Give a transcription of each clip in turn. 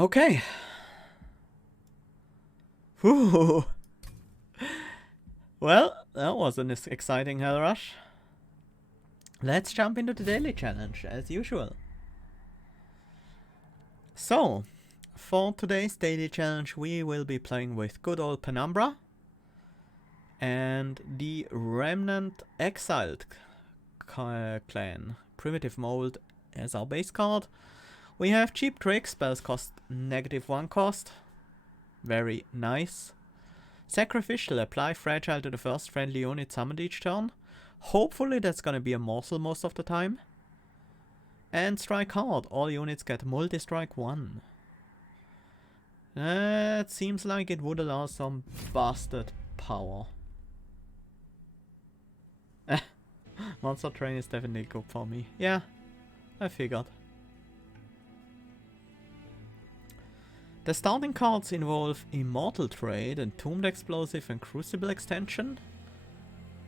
Okay. Whew. Well, that was an exciting hell rush. Let's jump into the daily challenge, as usual. So, for today's daily challenge, we will be playing with good old Umbra and the Remnant Exiled clan. Primitive Mold as our base card. We have cheap tricks, spells cost -1 cost. Very nice. Sacrificial, apply fragile to the first friendly unit summoned each turn. Hopefully that's gonna be a morsel most of the time. And strike hard, all units get multi-strike 1. It seems like it would allow some bastard power. Monster Train is definitely good for me. Yeah, I figured. The starting cards involve Immortal Trade, Entombed Explosive and Crucible Extension.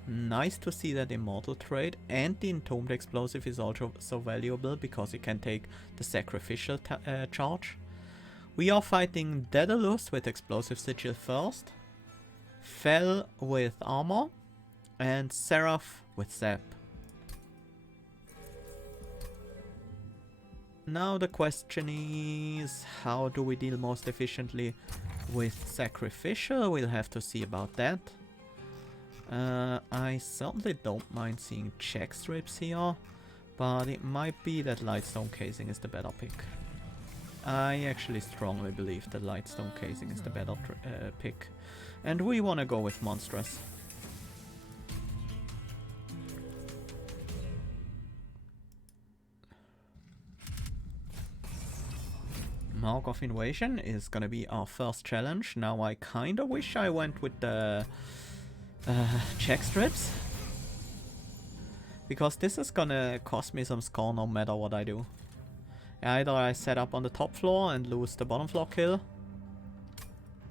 Nice to see that Immortal Trade and the Entombed Explosive is also so valuable because it can take the Sacrificial charge. We are fighting Daedalus with Explosive Sigil first, Fel with Armor, and Seraph with Zap. Now the question is, how do we deal most efficiently with Sacrificial? We'll have to see about that. I certainly don't mind seeing check strips here, but it might be that Lightstone Casing is the better pick. I actually strongly believe that Lightstone Casing is the better pick. And we want to go with Monstrous. Mark of Invasion is gonna be our first challenge. Now I kinda wish I went with the check strips, because this is gonna cost me some score no matter what I do. Either I set up on the top floor and lose the bottom floor kill,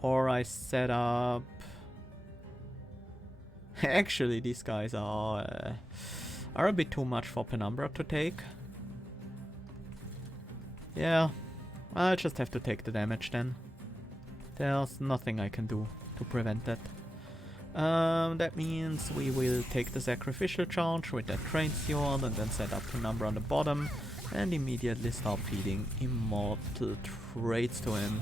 or I set up... Actually, these guys are a bit too much for Penumbra to take. Yeah, I'll just have to take the damage then. There's nothing I can do to prevent that. That means we will take the Sacrificial charge with that Train Steward and then set up Penumbra on the bottom and immediately start feeding Immortal Trades to him.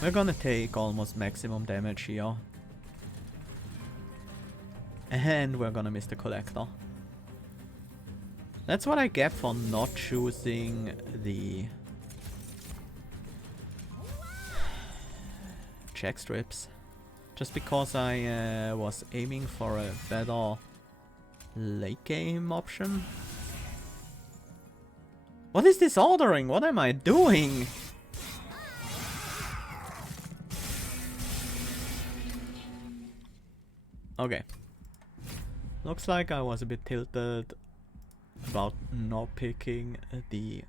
We're gonna take almost maximum damage here. And we're gonna miss the Collector. That's what I get for not choosing the check strips. Just because I was aiming for a better late game option. What is this ordering? What am I doing? Okay. Looks like I was a bit tilted about not picking the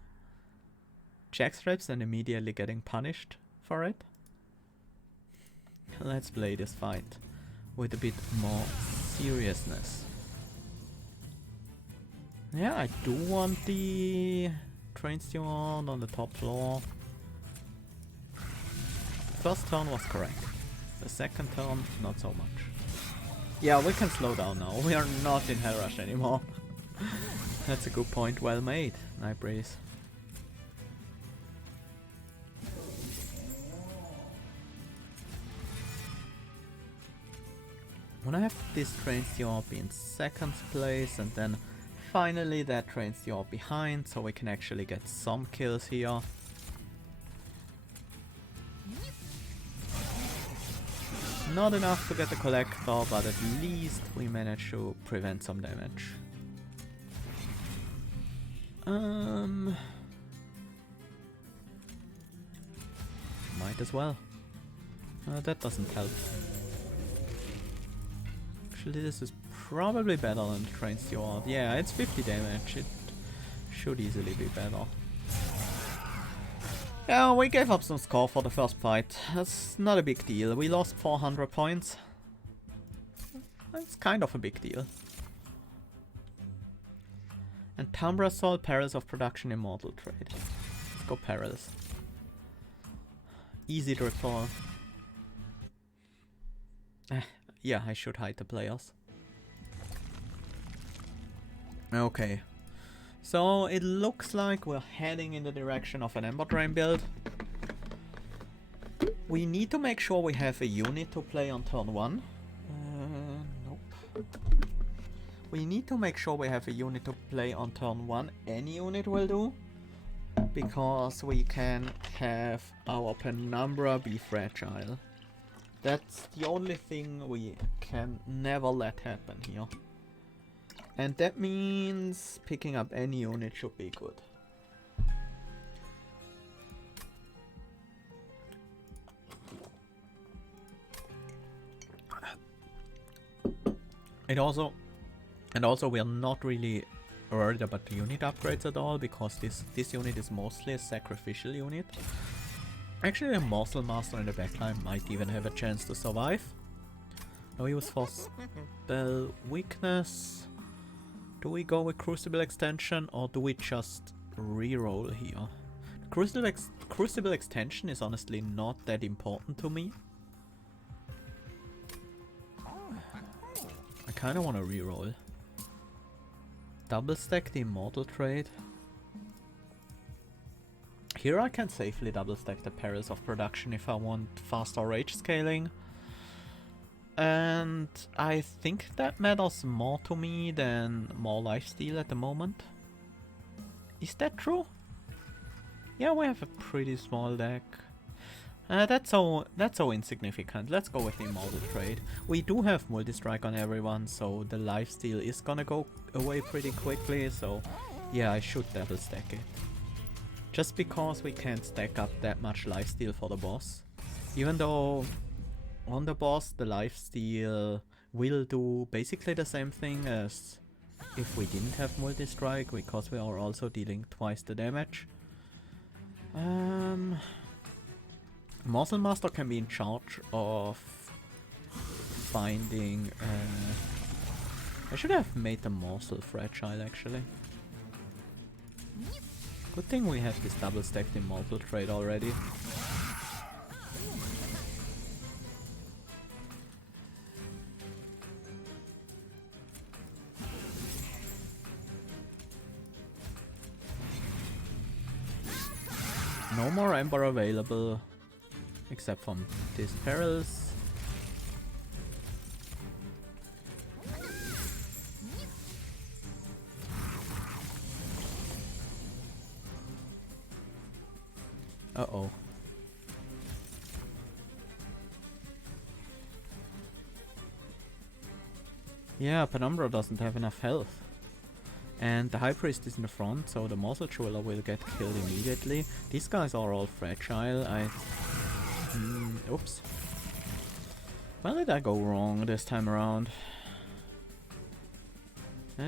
check strips and immediately getting punished for it. Let's play this fight with a bit more seriousness. Yeah, I do want the Train Steward on the top floor. First turn was correct. The second turn, not so much. Yeah, we can slow down now. We are not in Hell Rush anymore. That's a good point. Well made, Night Breeze. When I have this Train Steward be in second place and then finally that Train Steward behind, so we can actually get some kills here. Not enough to get the Collector, but at least we managed to prevent some damage. Might as well. That doesn't help. Actually, this is probably better than the Train Steward. Yeah, it's 50 damage. It should easily be better. Yeah, we gave up some score for the first fight. That's not a big deal. We lost 400 points. That's kind of a big deal. And Umbra Soul, Perils of Production, Immortal Trade. Let's go Perils. Easy to recall. Yeah, I should hide the players. Okay. So it looks like we're heading in the direction of an Ember Drain build. We need to make sure we have a unit to play on turn 1. Nope. We need to make sure we have a unit to play on turn 1. Any unit will do. Because we can have our Penumbra be fragile. That's the only thing we can never let happen here. And that means picking up any unit should be good. And also we are not really worried about the unit upgrades at all, because this unit is mostly a sacrificial unit. Actually, a Morsel Master in the backline might even have a chance to survive. No use for spell weakness. Do we go with Crucible Extension or do we just reroll here? Crucible Extension is honestly not that important to me. I kinda wanna reroll. Double stack the Immortal Trade. Here I can safely double stack the Perils of Production if I want faster rage scaling. And I think that matters more to me than more lifesteal at the moment. Is that true? Yeah, we have a pretty small deck. That's so insignificant. Let's go with the Immortal Trade. We do have multi-strike on everyone, so the lifesteal is gonna go away pretty quickly, so yeah, I should double stack it. Just because we can't stack up that much lifesteal for the boss. Even though on the boss the lifesteal will do basically the same thing as if we didn't have multi-strike, because we are also dealing twice the damage. Morsel Master can be in charge of finding... I should have made the Morsel fragile actually. Good thing we have this double stacked Immortal Trade already. No more Ember available, except from these Perils. Uh-oh. Yeah, Penumbra doesn't have enough health. And the High Priest is in the front, so the Morsel Jeweler will get killed immediately. These guys are all fragile. Oops. Where did I go wrong this time around?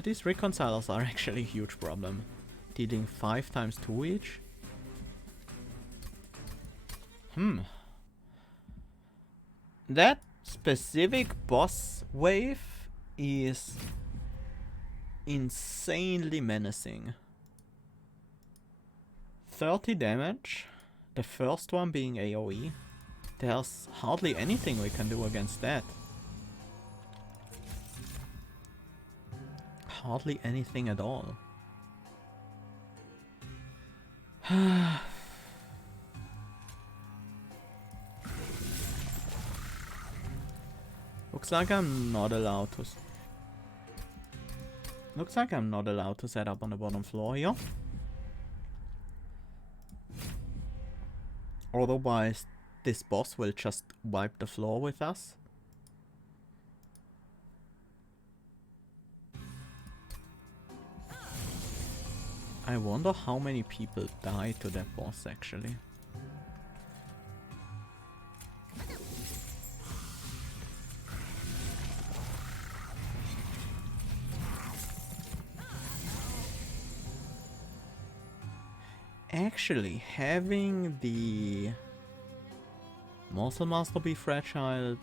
These Reconcilers are actually a huge problem. Dealing 5 times 2 each. That specific boss wave is insanely menacing. 30 damage, the first one being AoE. There's hardly anything we can do against that. Hardly anything at all. Looks like I'm not allowed to... Looks like I'm not allowed to set up on the bottom floor here. Otherwise, this boss will just wipe the floor with us. I wonder how many people died to that boss actually. Actually, having the Morsel Master be fragile,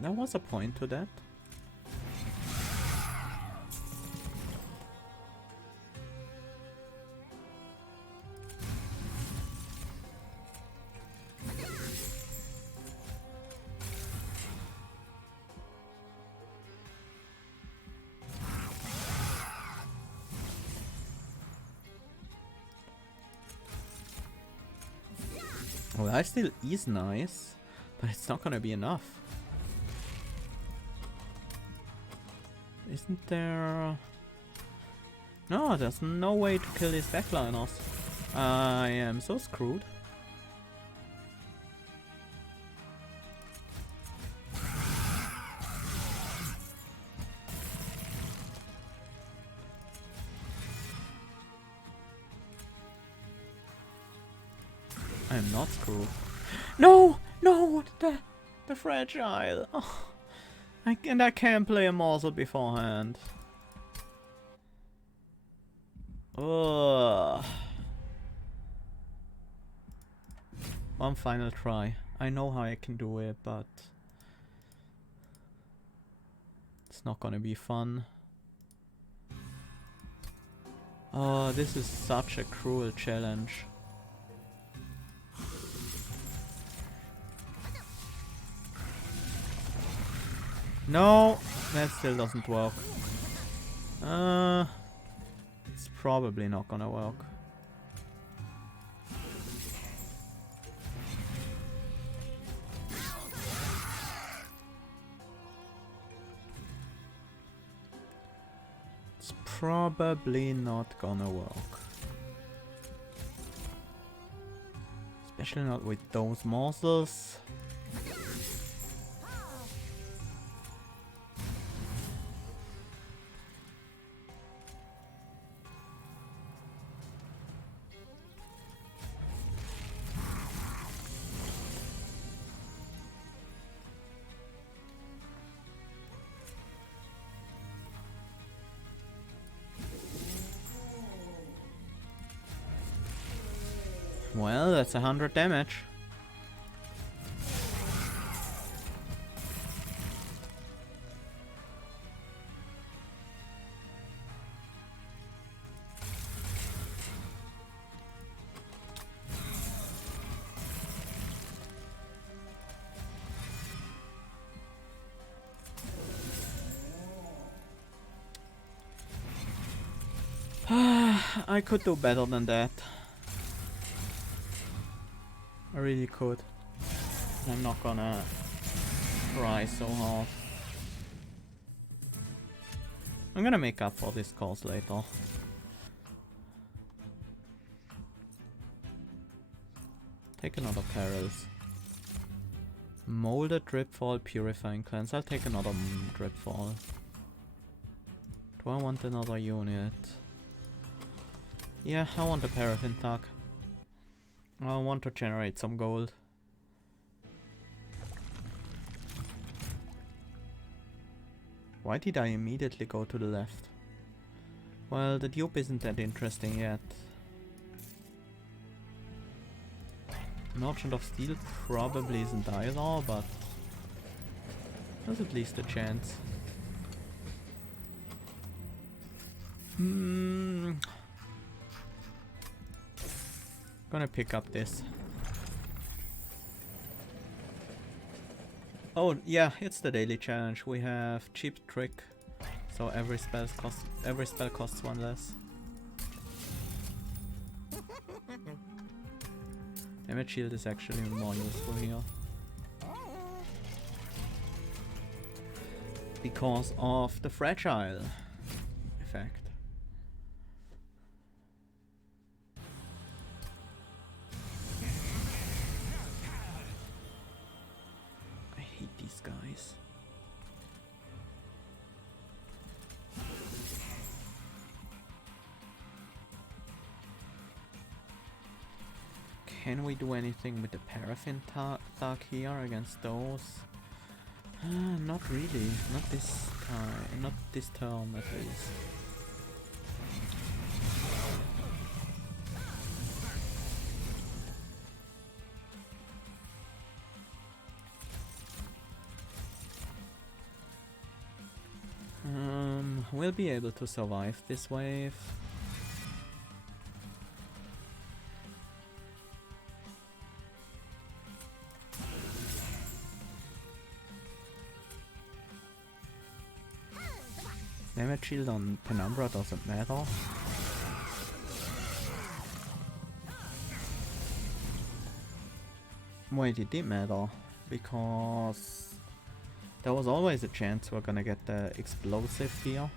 there was a point to that. Well, lifesteal is nice, but it's not gonna be enough. Isn't there... No, there's no way to kill these backliners. I am so screwed. I am not screwed. No! No! The fragile! Oh, I can't play a morsel beforehand. Ugh. One final try. I know how I can do it, but it's not gonna be fun. Oh, this is such a cruel challenge. No, that still doesn't work. It's probably not gonna work. It's probably not gonna work. Especially not with those morsels. Well, that's 100 damage. I could do better than that. I really could. I'm not gonna try so hard. I'm gonna make up for this course later. Take another Perils. Molded Dripfall, Purifying Cleanse. I'll take another Dripfall. Do I want another unit? Yeah, I want a Paraffin Tag. I want to generate some gold. Why did I immediately go to the left? Well, the dupe isn't that interesting yet. Merchant of Steel probably isn't either, but there's at least a chance. Gonna pick up this. Oh yeah, it's the daily challenge. We have cheap trick, so every spell costs one less. Damage shield is actually more useful here because of the fragile effect. Guys, can we do anything with the paraffin tag here against those? Not really, not this time, not this turn at least. We'll be able to survive this wave. Damage shield on Penumbra doesn't matter. Wait, it did matter. Because there was always a chance we're gonna get the explosive here.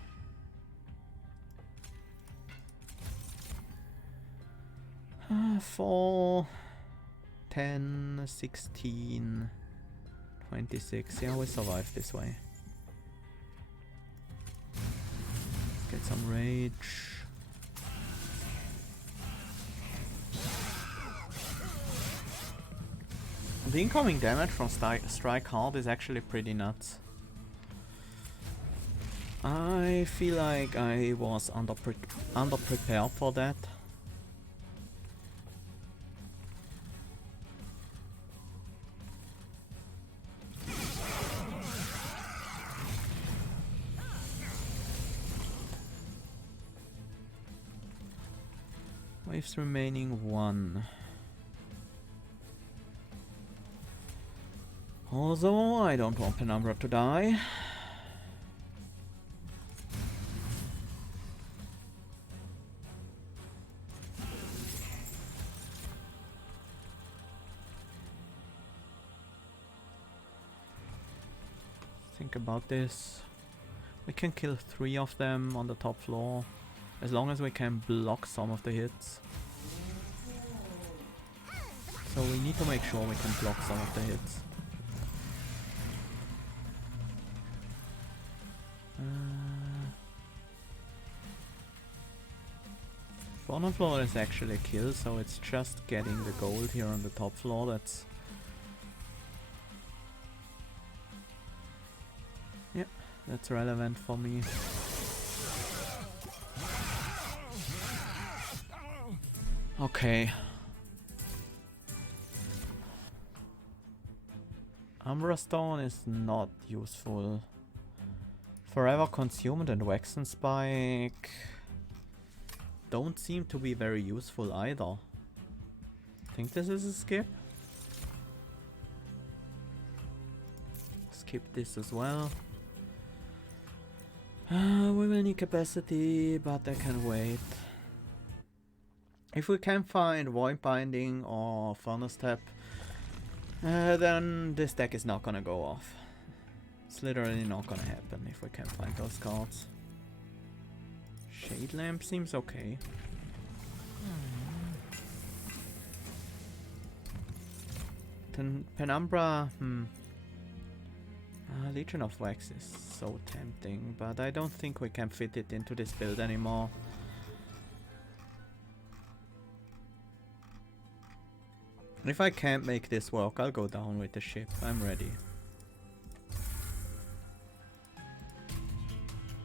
For 10, 16, 26. Yeah, we survived this way. Let's get some rage. The incoming damage from Strike Hard is actually pretty nuts. I feel like I was underprepared for that. Waves remaining 1. Although I don't want Umbra to die. Think about this. We can kill 3 of them on the top floor, as long as we can block some of the hits. So we need to make sure we can block some of the hits. Bottom floor is actually a kill, so it's just getting the gold here on the top floor that's... yeah, that's relevant for me. Okay. Umbra Stone is not useful. Forever Consumed and Waxen Spike don't seem to be very useful either. Think this is a skip? Skip this as well. We will need capacity, but I can wait. If we can find Void Binding or Furnace Tap, then this deck is not gonna go off. It's literally not gonna happen if we can find those cards. Shade Lamp seems okay. Penumbra, Legion of Wax is so tempting, but I don't think we can fit it into this build anymore. If I can't make this work, I'll go down with the ship. I'm ready.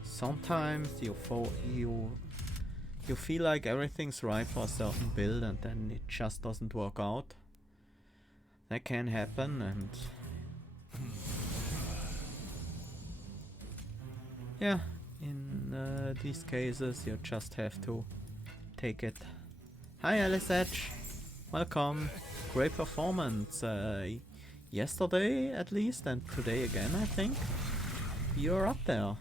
Sometimes you feel like everything's right for a certain build and then it just doesn't work out. That can happen, and yeah, in these cases you just have to take it. Hi Alice Edge, welcome. Great performance yesterday at least, and today again I think. You're up there.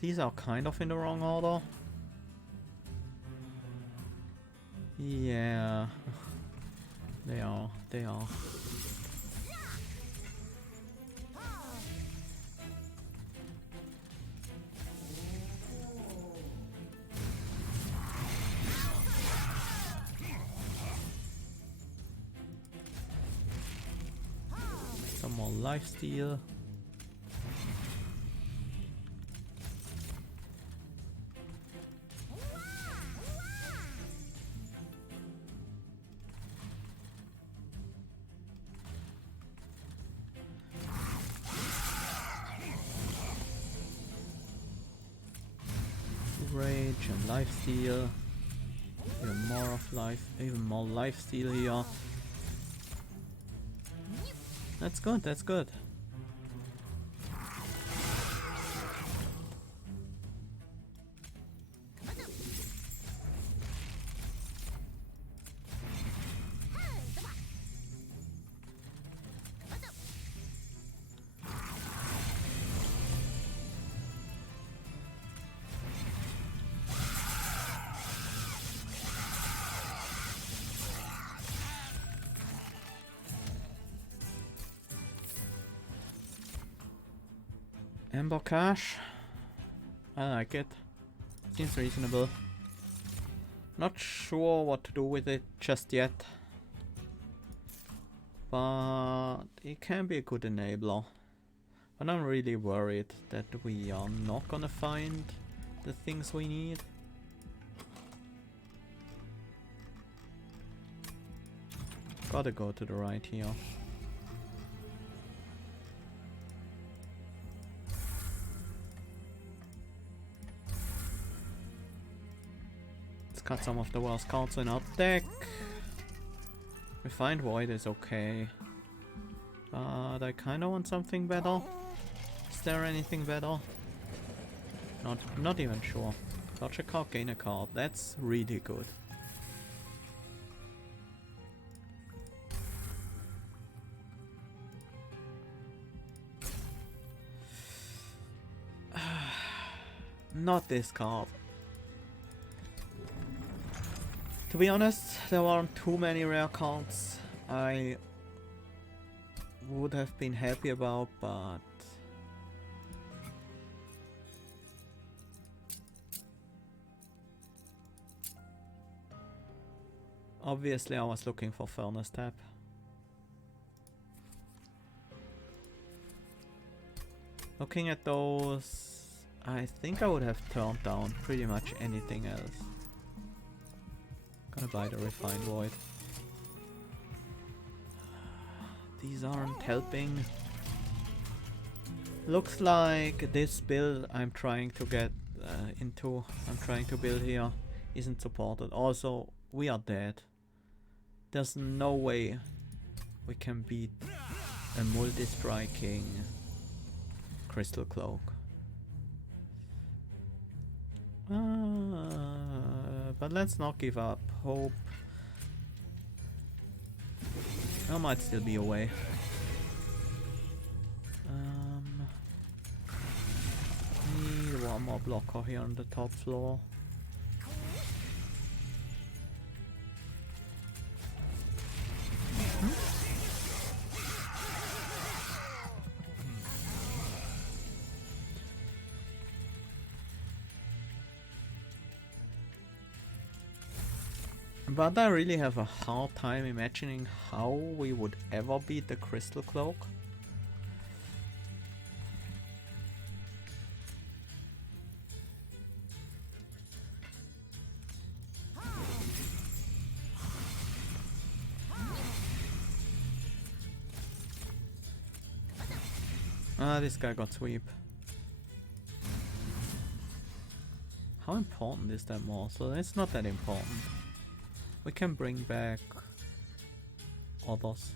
These are kind of in the wrong order. Yeah, they are. Some more lifesteal. Rage and lifesteal. Even more lifesteal here. That's good, that's good. Amber cash. I like it. Seems reasonable. Not sure what to do with it just yet. But it can be a good enabler. But I'm really worried that we are not gonna find the things we need. Gotta go to the right here. Let's cut some of the worst cards in our deck. Refined Void is okay. But I kinda want something better. Is there anything better? Not even sure. Dodge a card, gain a card. That's really good. Not this card. To be honest, there weren't too many rare cards I would have been happy about, but obviously I was looking for Furnace Tap. Looking at those, I think I would have turned down pretty much anything else. Gonna buy the Refined Void. These aren't helping. Looks like this build I'm trying to get I'm trying to build here, isn't supported. Also, we are dead. There's no way we can beat a multi-striking Crystal Cloak. But let's not give up hope. There might still be a way. Need one more blocker here on the top floor. But I really have a hard time imagining how we would ever beat the Crystal Cloak. Ah, this guy got sweep. How important is that morsel? It's not that important. We can bring back others.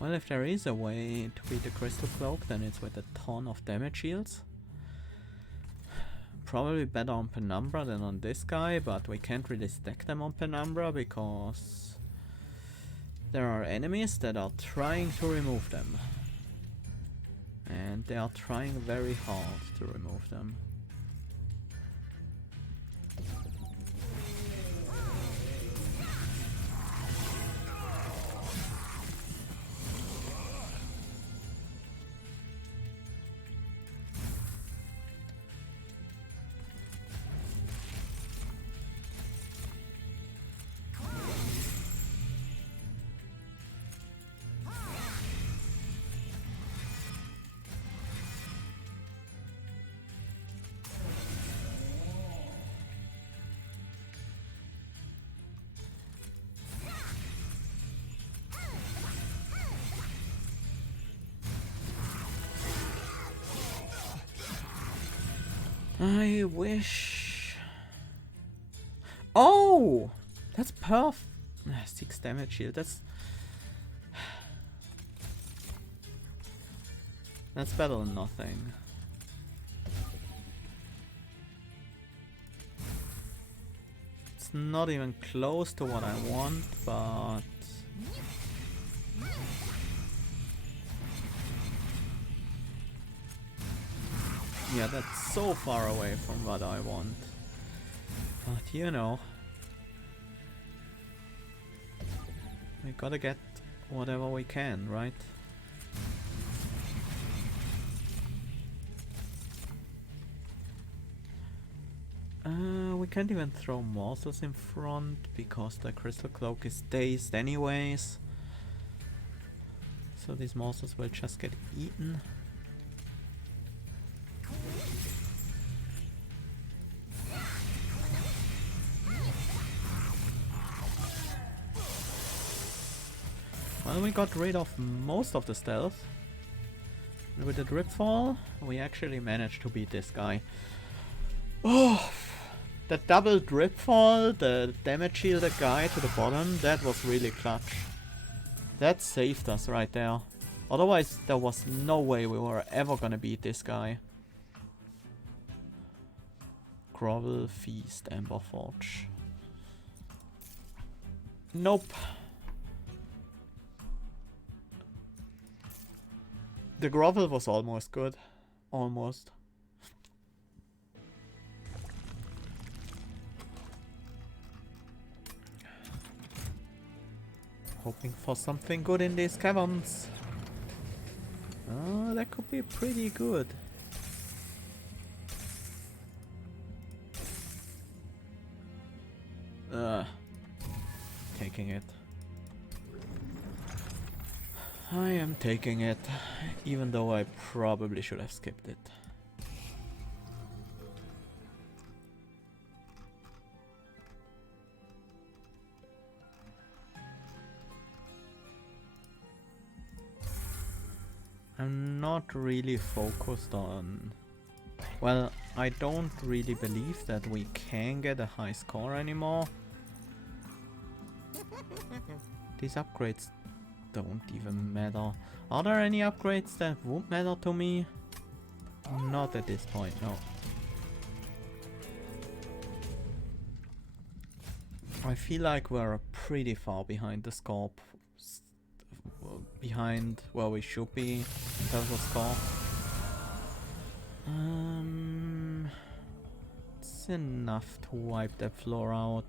Well, if there is a way to beat the Crystal Cloak, then it's with a ton of damage shields. Probably better on Penumbra than on this guy, but we can't really stack them on Penumbra because there are enemies that are trying to remove them. And they are trying very hard to remove them. I wish... Oh! That's perf... 6 damage shield, that's better than nothing. It's That's not even close to what I want, but... yeah, that's so far away from what I want. But you know... we gotta get whatever we can, right? We can't even throw mortals in front because the crystal cloak is dazed anyways. So these mortals will just get eaten. Well, we got rid of most of the stealth. And with the drip fall, we actually managed to beat this guy. Oh, the double drip fall, the damage shielded guy to the bottom, that was really clutch. That saved us right there. Otherwise, there was no way we were ever gonna beat this guy. Grovel, Feast, Amber Forge. Nope. The Grovel was almost good. Almost. Hoping for something good in these caverns. Oh, that could be pretty good. Taking it. I am taking it, even though I probably should have skipped it. I'm not really focused on... well, I don't really believe that we can get a high score anymore. These upgrades don't even matter. Are there any upgrades that would matter to me? Not at this point, no. I feel like we're pretty far behind the scope. Behind where we should be in terms of score. It's enough to wipe that floor out.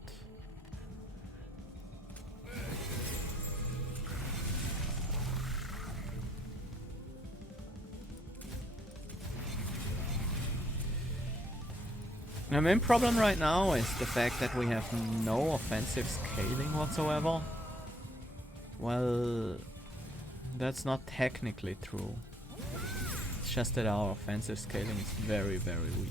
The main problem right now is the fact that we have no offensive scaling whatsoever. Well, that's not technically true. It's just that our offensive scaling is very, very weak.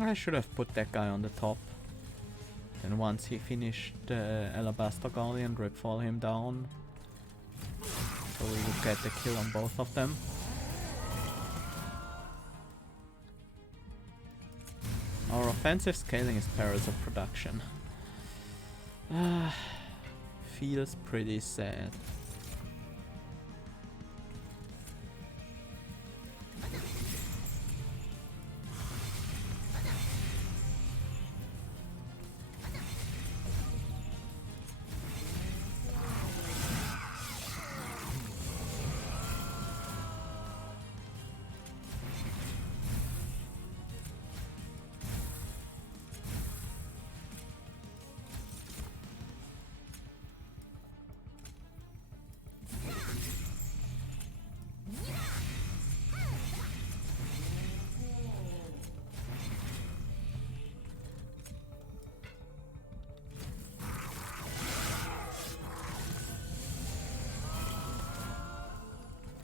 I should have put that guy on the top. Then once he finished the Alabaster Guardian, dripfall him down. So we would get the kill on both of them. Our offensive scaling is perils of production. Feels pretty sad.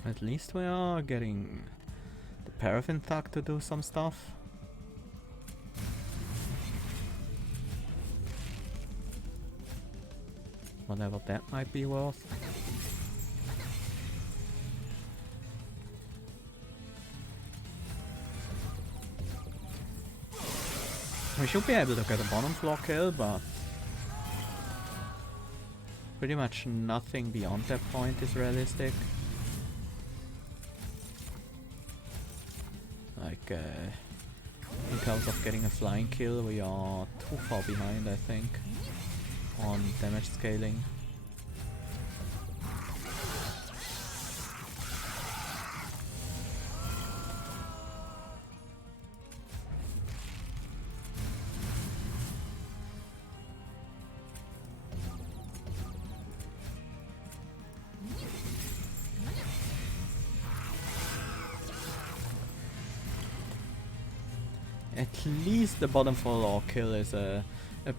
At least we are getting the Paraffin Thug to do some stuff. Whatever that might be worth. We should be able to get a bottom floor kill, but pretty much nothing beyond that point is realistic. in terms of getting a flying kill, we are too far behind, I think, on damage scaling. At least the bottom floor kill is a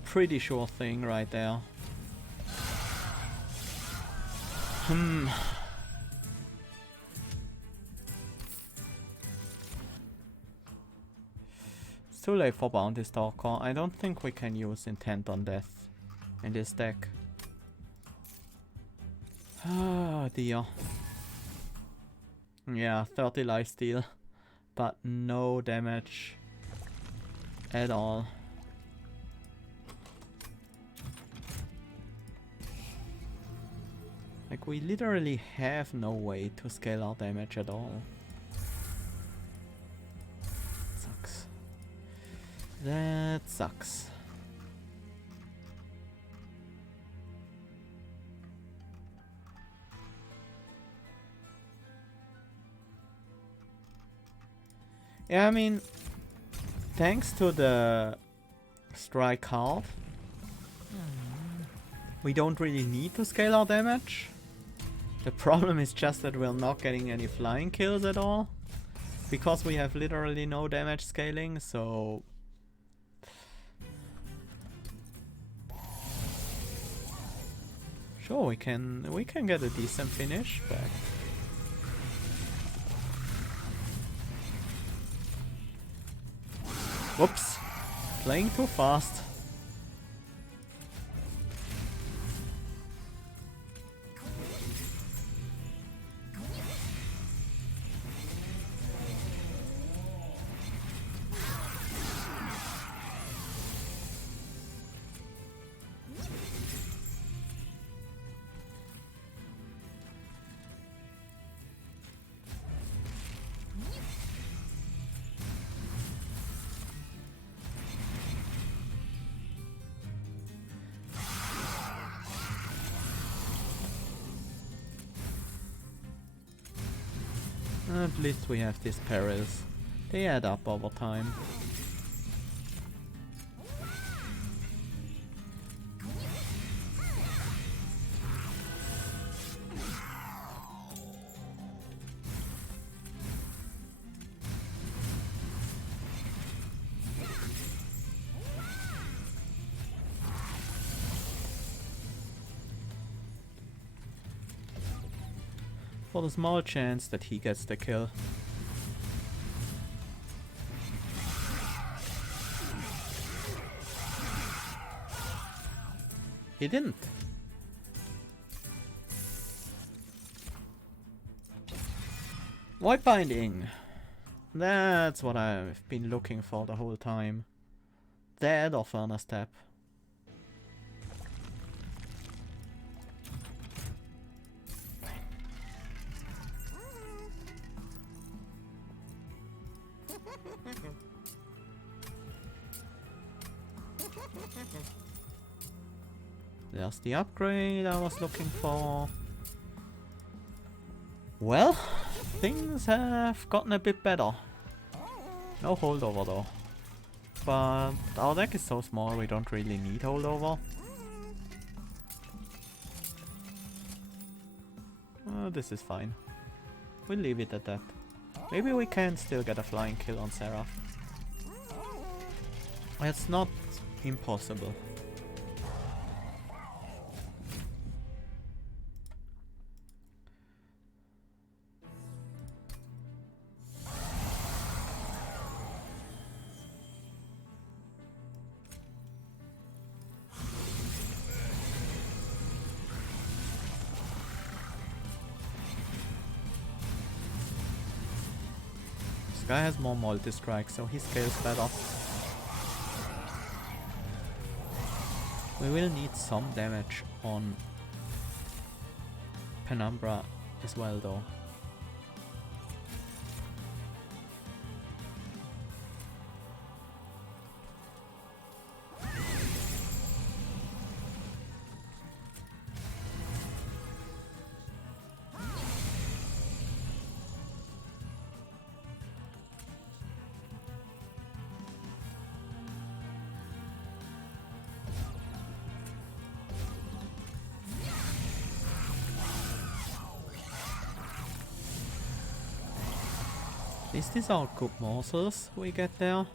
pretty sure thing right there. It's too late for Bounty Stalker. I don't think we can use Intent on Death in this deck. Ah dear. Yeah, 30 lifesteal, but no damage at all. Like, we literally have no way to scale our damage at all. Sucks. That sucks. Yeah, I mean, thanks to the strike card, we don't really need to scale our damage. The problem is just that we're not getting any flying kills at all, because we have literally no damage scaling, so... Sure, we can get a decent finish, but... Whoops! Playing too fast. At least we have these perils. They add up over time. For the small chance that he gets the kill. He didn't. White binding. That's what I've been looking for the whole time. That or Furnace Tap. There's the upgrade I was looking for. Well, things have gotten a bit better. No holdover though. But our deck is so small we don't really need holdover. This is fine. We'll leave it at that. Maybe we can still get a flying kill on Seraph. It's not impossible. This guy has more multi-strike, so he scales better. We will need some damage on Penumbra as well though. least these are good morsels we get there.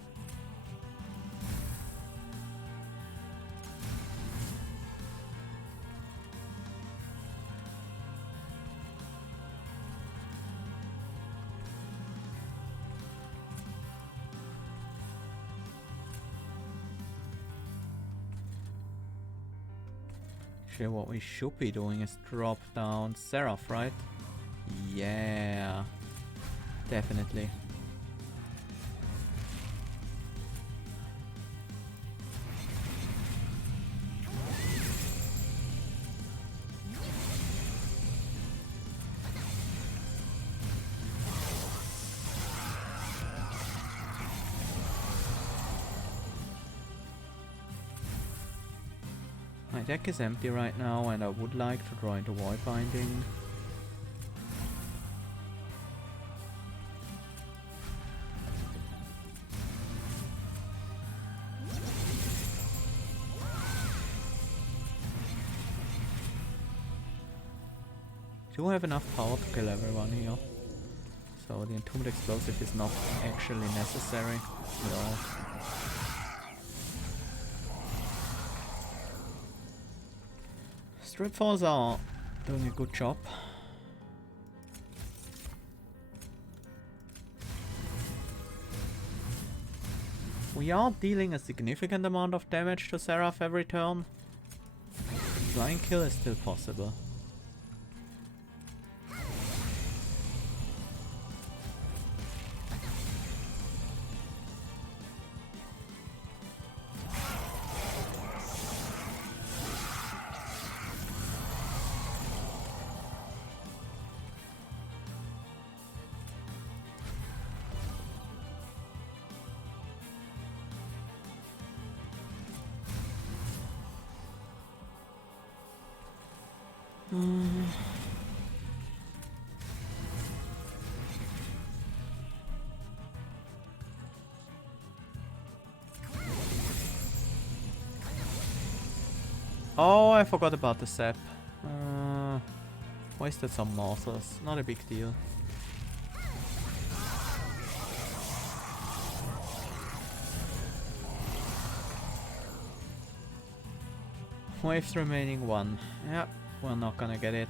Actually, what we should be doing is drop down Seraph, right? Yeah, definitely. My deck is empty right now and I would like to draw into Void Binding. Do have enough power to kill everyone here. So the Entombed Explosive is not actually necessary at all. Strip Falls are doing a good job. We are dealing a significant amount of damage to Seraph every turn. Flying kill is still possible. Oh, I forgot about the sap. Wasted some morsels. Not a big deal. Waves remaining 1. Yep, we're not gonna get it.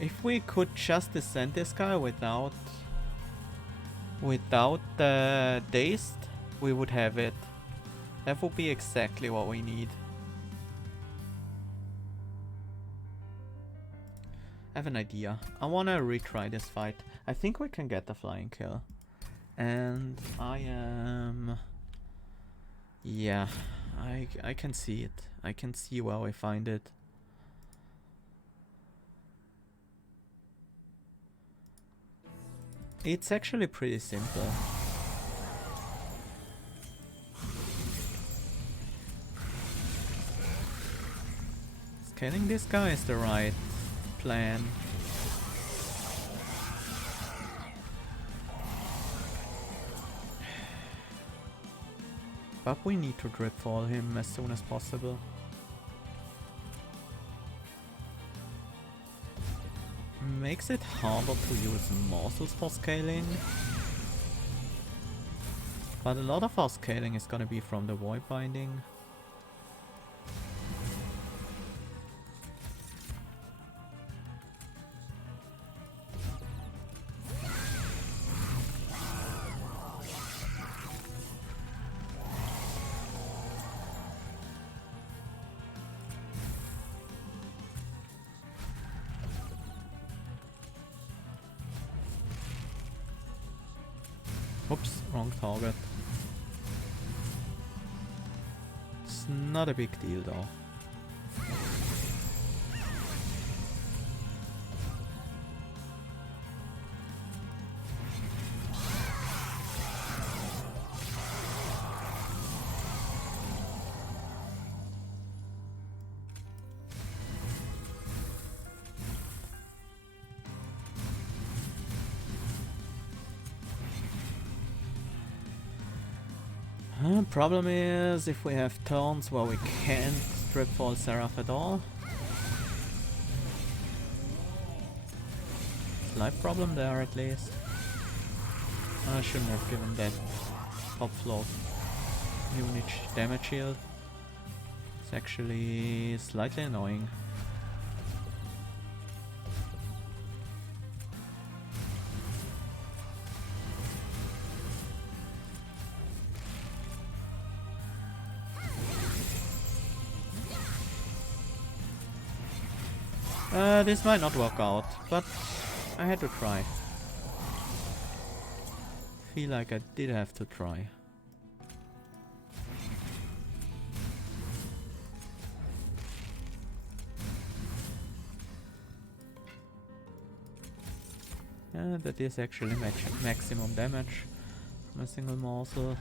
If we could just descend this guy without the dazed, we would have it. That would be exactly what we need. I have an idea. I wanna retry this fight. I think we can get the flying kill. And I am... Yeah, I can see it. I can see where we find it. It's actually pretty simple. Scaling this guy is the right plan. But we need to drip fall him as soon as possible. Makes it harder to use morsels for scaling. But a lot of our scaling is gonna be from the Void Binding. Oops, wrong target. It's not a big deal though. Problem is, if we have turns where we can't strip fall Seraph at all. life problem there at least. I shouldn't have given that top floor unit damage shield. It's actually slightly annoying. This might not work out, but I had to try. Feel like I did have to try. Yeah, that is actually maximum damage. My single morsel.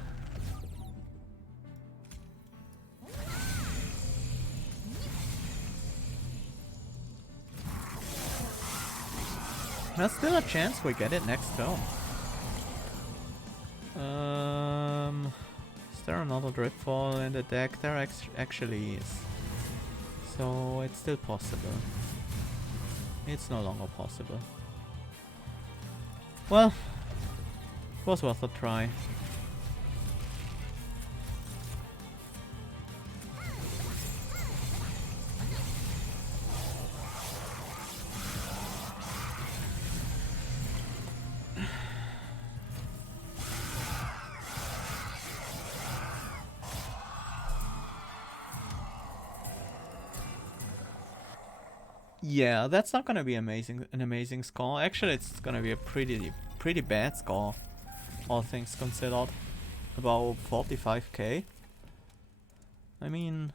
There's still a chance we get it next turn. Is there another Dripfall in the deck? There actually is. So it's still possible. It's no longer possible. Well, it was worth a try. Yeah, that's not gonna be an amazing score. Actually, it's gonna be a pretty bad score, all things considered. About 45k. I mean,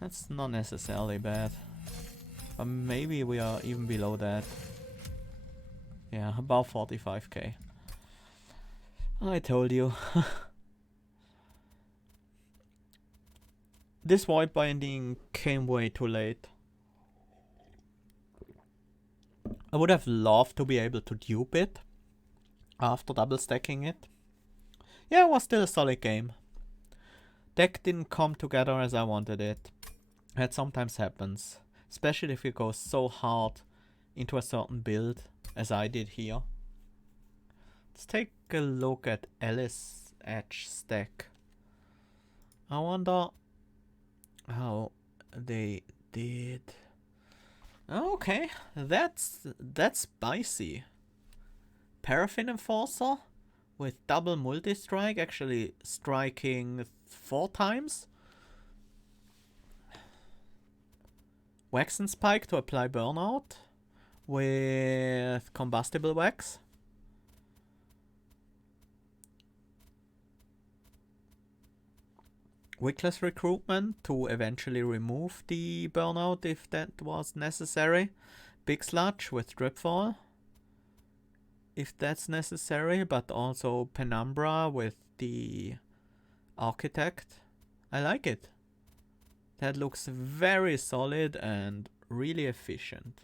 that's not necessarily bad. But maybe we are even below that. Yeah, about 45k. I told you. This void binding came way too late. I would have loved to be able to dupe it after double stacking it. Yeah, it was still a solid game. Deck didn't come together as I wanted it. That sometimes happens, especially if you go so hard into a certain build as I did here. Let's take a look at Alice Edge stack. I wonder how they did. Okay, that's spicy. Paraffin Enforcer with double multi-strike, actually striking 4 times. Wax and Spike to apply burnout with combustible wax. Wickless Recruitment to eventually remove the burnout if that was necessary. Big Sludge with Dripfall if that's necessary, but also Penumbra with the Architect. I like it. That looks very solid and really efficient.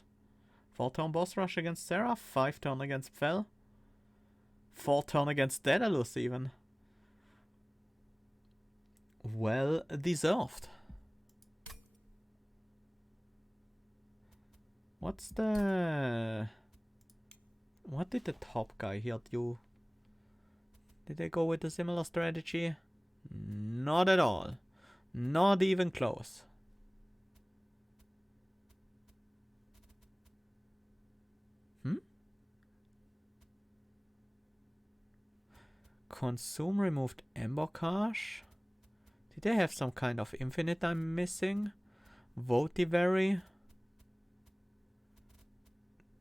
4-turn boss rush against Seraph, 5-turn against Fel, 4-turn against Daedalus even. Well deserved. What did the top guy here do? Did they go with a similar strategy? Not at all. Not even close. Consume removed Embocage. Did they have some kind of infinite I'm missing? Votivary.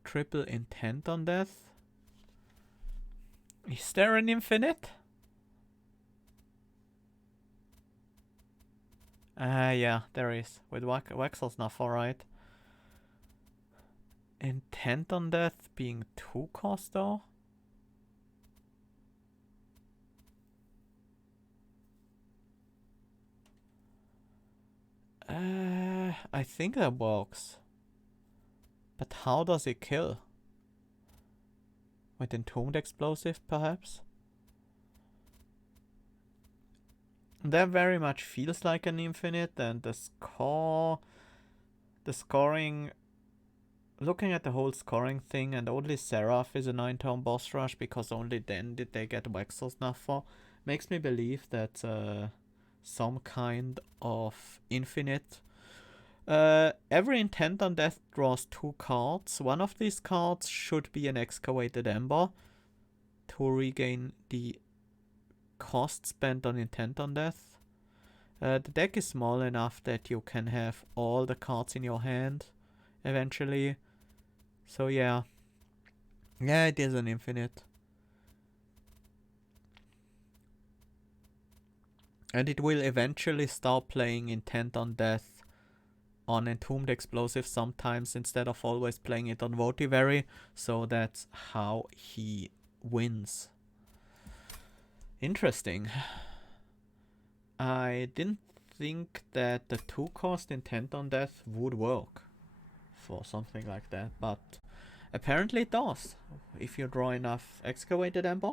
Triple intent on death. Is there an infinite? Yeah, there is. With Waxel's Snuff, alright. Intent on death being 2 cost though? I think that works. But how does it kill? With Entombed Explosive, perhaps? That very much feels like an infinite, and the scoring looking at the whole scoring thing, and only Seraph is a 9-turn boss rush because only then did they get Wexel Snuffer, makes me believe that some kind of infinite. Every Intent on Death draws 2 cards. One of these cards should be an Excavated Ember to regain the cost spent on Intent on Death. The deck is small enough that you can have all the cards in your hand eventually. So yeah. Yeah, it is an infinite. And it will eventually start playing Intent on Death on Entombed Explosive sometimes instead of always playing it on Votivary. So that's how he wins. Interesting. I didn't think that the 2-cost Intent on Death would work for something like that, but apparently it does. If you draw enough Excavated Ember,